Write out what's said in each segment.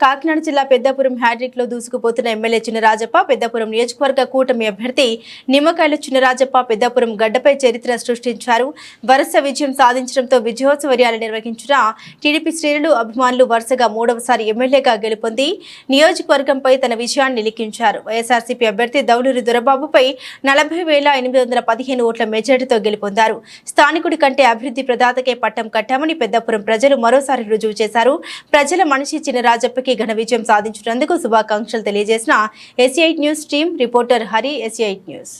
కాకినాడ జిల్లా పెద్దపురం హ్యాడ్రిక్లో దూసుకుపోతున్న ఎమ్మెల్యే చినరాజప్ప పెద్దపురం నియోజకవర్గ కూటమి అభ్యర్థి నిమ్మకాయల చినరాజప్ప పెద్దపురం గడ్డపై చరిత్ర సృష్టించారు. వరుస విజయం సాధించడంతో విజయోత్సవ ర్యాలీ నిర్వహించిన టీడీపీ శ్రేణులు అభిమానులు వరుసగా మూడవసారి ఎమ్మెల్యేగా గెలుపొంది నియోజకవర్గంపై తన విజయాన్ని లిఖించారు వైఎస్ఆర్సీపీ అభ్యర్థి దౌలూరి దొరబాబుపై నలభై వేల ఎనిమిది వందల పదిహేను ఓట్ల మెజారిటీతో గెలుపొందారు. స్థానికుడి కంటే అభివృద్ధి ప్రదాతకే పట్టం కట్టామని పెద్దపురం ప్రజలు మరోసారి రుజువు చేశారు. ప్రజల మనిషి చినరాజప్పకి ఘన విజయం సాధించినందుకు శుభాకాంక్షలు తెలియజేసిన SI news team reporter Hari SI news.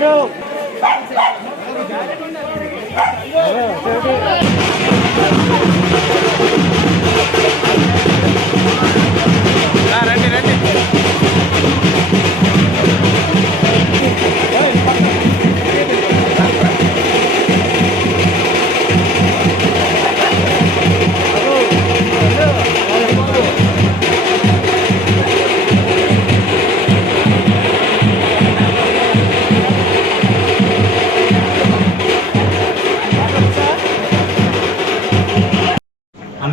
No.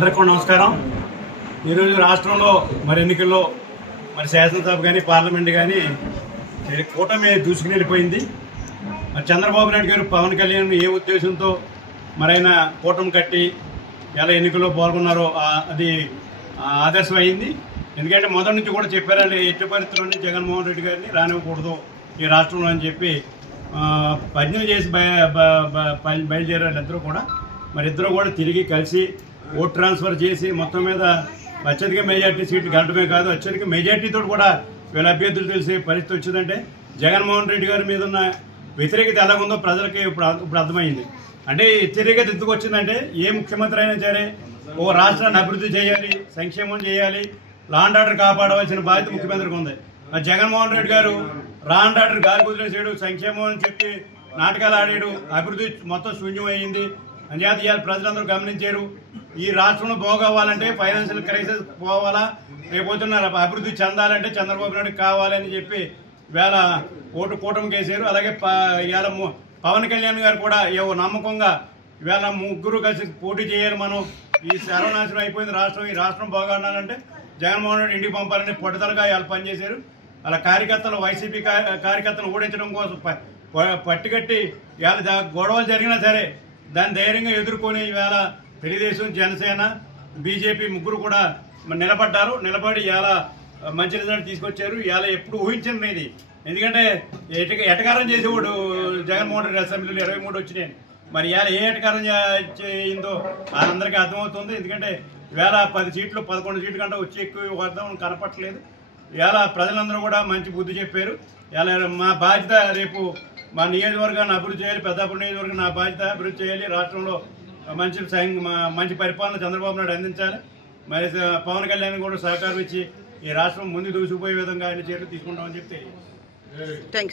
అందరికీ నమస్కారం. ఈరోజు రాష్ట్రంలో మరి ఎన్నికల్లో మరి శాసనసభ కానీ పార్లమెంట్ కానీ కూటమి దూసుకుని వెళ్ళిపోయింది. మరి చంద్రబాబు నాయుడు గారు పవన్ కళ్యాణ్ ఏ ఉద్దేశంతో మరి ఆయన కూటమి కట్టి ఎలా ఎన్నికల్లో పాల్గొన్నారో అది ఆదర్శం అయింది. ఎందుకంటే మొదటి నుంచి కూడా చెప్పారండి ఎట్టి పరిస్థితుల్లోనే జగన్మోహన్ రెడ్డి గారిని రానివ్వకూడదు ఈ రాష్ట్రంలో అని చెప్పి ఆ, చేసి బయ- బయలుదేరారు ఇద్దరు కూడా. మరి ఇద్దరు కూడా తిరిగి కలిసి ఓట్ ట్రాన్స్ఫర్ చేసి మొత్తం మీద అత్యధిక మెజార్టీ సీట్లు గెలటమే కాదు అత్యధిక మెజార్టీతో కూడా వీళ్ళ అభ్యర్థులు తెలిసే పరిస్థితి వచ్చిందంటే జగన్మోహన్ రెడ్డి గారి మీద ఉన్న వ్యతిరేకత ఎలాగుందో ప్రజలకి ఇప్పుడు ఇప్పుడు అర్థమైంది. అంటే ఈ వ్యతిరేకత ఎందుకు వచ్చిందంటే ఏ ముఖ్యమంత్రి అయినా సరే ఓ రాష్ట్రాన్ని అభివృద్ధి చేయాలి సంక్షేమం చేయాలి లాండ్ ఆర్డర్ కాపాడవలసిన బాధ్యత ముఖ్యమంత్రికి ఉంది. జగన్మోహన్ రెడ్డి గారు లాండ్ ఆర్డర్ గాలి కుదిరేసాడు సంక్షేమం అని చెప్పి నాటకాలు ఆడాడు అభివృద్ధి మొత్తం శూన్యం అయ్యింది అంచేత ప్రజలందరూ గమనించారు. ఈ రాష్ట్రంలో బాగోవాలంటే ఫైనాన్షియల్ క్రైసిస్ పోవాలా రేపొద్దున్న అభివృద్ధి చెందాలంటే చంద్రబాబు నాయుడు కావాలని చెప్పి వేళ ఓటు కూటమికి వేసారు. అలాగే ప- ఇవాళ పవన్ కళ్యాణ్ గారు కూడా ఏవో నమ్మకంగా ఇవాళ ముగ్గురు కలిసి పోటీ చేయాలి మనం. ఈ సర్వనాశనం అయిపోయింది రాష్ట్రం. ఈ రాష్ట్రం బాగుండాలంటే జగన్మోహన్ రెడ్డి ఇంటికి పంపాలని పట్టుదలగా వాళ్ళు పనిచేశారు. అలా కార్యకర్తలు వైసీపీ కార్యకర్తలు ఓడించడం కోసం ప- ప- పట్టుకట్టి వాళ్ళ గొడవలు జరిగినా సరే దాన్ని ధైర్యంగా ఎదుర్కొని ఇవాళ తెలుగుదేశం జనసేన బీజేపీ ముగ్గురు కూడా నిలబడ్డారు. నిలబడి ఇవాళ మంచి రిజల్ట్ తీసుకొచ్చారు. ఇవాళ ఎప్పుడు ఊహించింది ఇది ఎందుకంటే ఎటక ఎటకారం చేసేవాడు జగన్మోహన్ రెడ్డి అసెంబ్లీలో ఇరవై మూడు వచ్చినాయి. మరి ఇవాళ ఏ ఎటకారం చేయిందో అందరికీ అర్థమవుతుంది. ఎందుకంటే ఇవాళ పది సీట్లు పదకొండు సీట్ల కంటే వచ్చి ఎక్కువ వద్దాం కనపట్లేదు ఇవాళ ప్రజలందరూ కూడా మంచి బుద్ధి చెప్పారు. ఇవాళ మా బాధ్యత రేపు మా నియోజకవర్గాన్ని అభివృద్ధి చేయాలి పెద్దాపురం నియోజకవర్గం నా బాధ్యత అభివృద్ధి చేయాలి రాష్ట్రంలో మంచి మంచి పరిపాలన చంద్రబాబు నాయుడు అందించాలి. మరి పవన్ కళ్యాణ్ కూడా సహకారం ఇచ్చి ఈ రాష్ట్రం ముందు దూసుకుపోయే విధంగా ఆయన చర్యలు తీసుకుంటామని చెప్తే థ్యాంక్